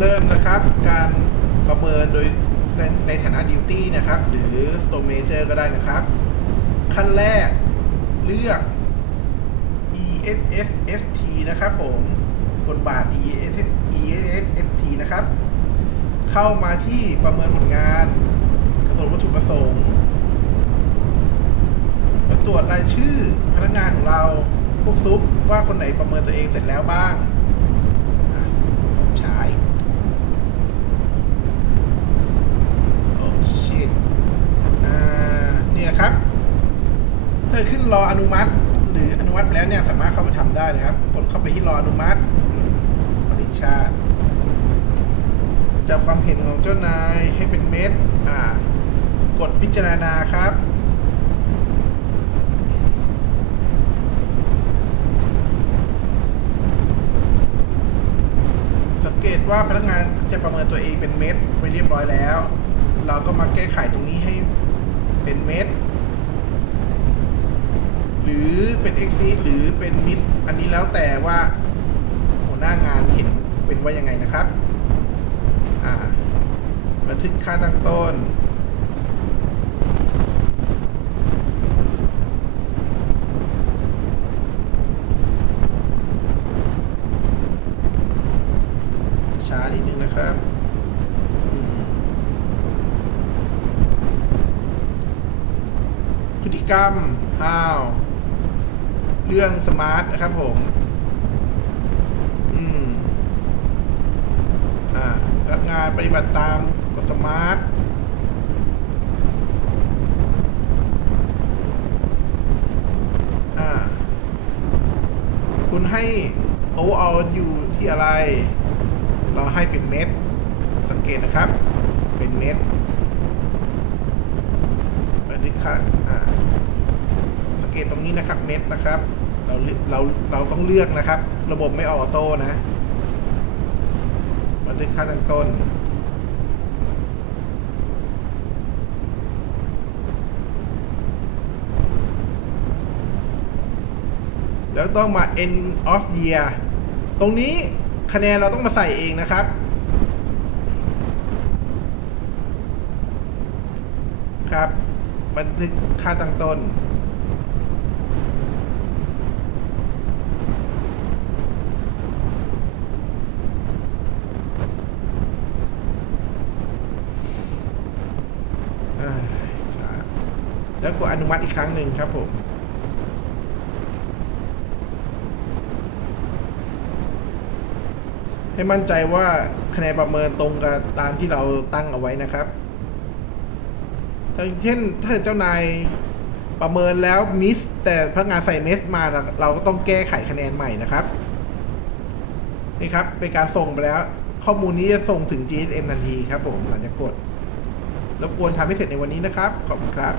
เริ่มนะครับ การประเมินโดยในในฐานะดิวตี้นะครับ หรือ Store Manager ก็ได้นะครับ ขั้นแรกเลือก ESST นะครับผมบทบาท ESST นะครับ เข้ามาที่ประเมินผลงานกำหนดวัตถุประสงค์มาตรวจรายชื่อพนักงานของเราพวกซุปว่าคนไหนประเมินตัวเองเสร็จแล้วบ้างอะลองใช้โอ้ชิตอ่านี่นะครับ ถ้าขึ้นรออนุมัติ หรืออนุมัติแล้วเนี่ยสามารถเข้าไปทำได้นะครับ กดเข้าไปที่รออนุมัติอืมปริชาติจับความเห็นของเจ้านายให้เป็นเม็ดอ่ากดพิจารณาครับสังเกตว่าพนักงานจะประเมินตัวเองเป็นเม็ดไว้เรียบร้อยแล้ว เราก็มาแก้ไขตรงนี้ให้เป็นเม็ด หรือเป็น e x i t หรือเป็น miss อันนี้แล้วแต่ว่าหัวหน้างานเห็นเป็นว่ายังไงนะครับอ่าบันทึกค่าตั้งต้นช้านิดนึงนะครับพฤติกรรม how เรื่องสมาร์ทนะครับผม อืม อ่ารับงานปฏิบัติตามกฎสมาร์ทคุณให้ overall อยู่ที่อะไร เราให้เป็นเม็ด สังเกตนะครับ เป็นเม็ดบันทึกค่าอ่า สังเกตตรงนี้นะครับเม็ดนะครับ เราเลือกเราเราต้องเลือกนะครับ ระบบไม่ออโต้นะบันทึกค่าตั้งต้นแล้วต้องมา end of year ตรงนี้คะแนนเราต้องมาใส่เองนะครับ ครับ บันทึกค่าตั้งต้น อ่าช้า แล้วกดอนุมัติอีกครั้งหนึ่งครับผมให้มั่นใจว่าคะแนนประเมินตรงกับตามที่เราตั้งเอาไว้นะครับอย่างเช่นถ้าเจ้านายประเมินแล้วมิส แต่พนักงานใส่เมสมาเราเราก็ต้องแก้ไขคะแนนใหม่นะครับ นี่ครับ เป็นการส่งไปแล้ว ข้อมูลนี้จะส่งถึง GSM ทันทีครับผมหลังจากกดรบกวนทำให้เสร็จในวันนี้นะครับ ขอบคุณครับ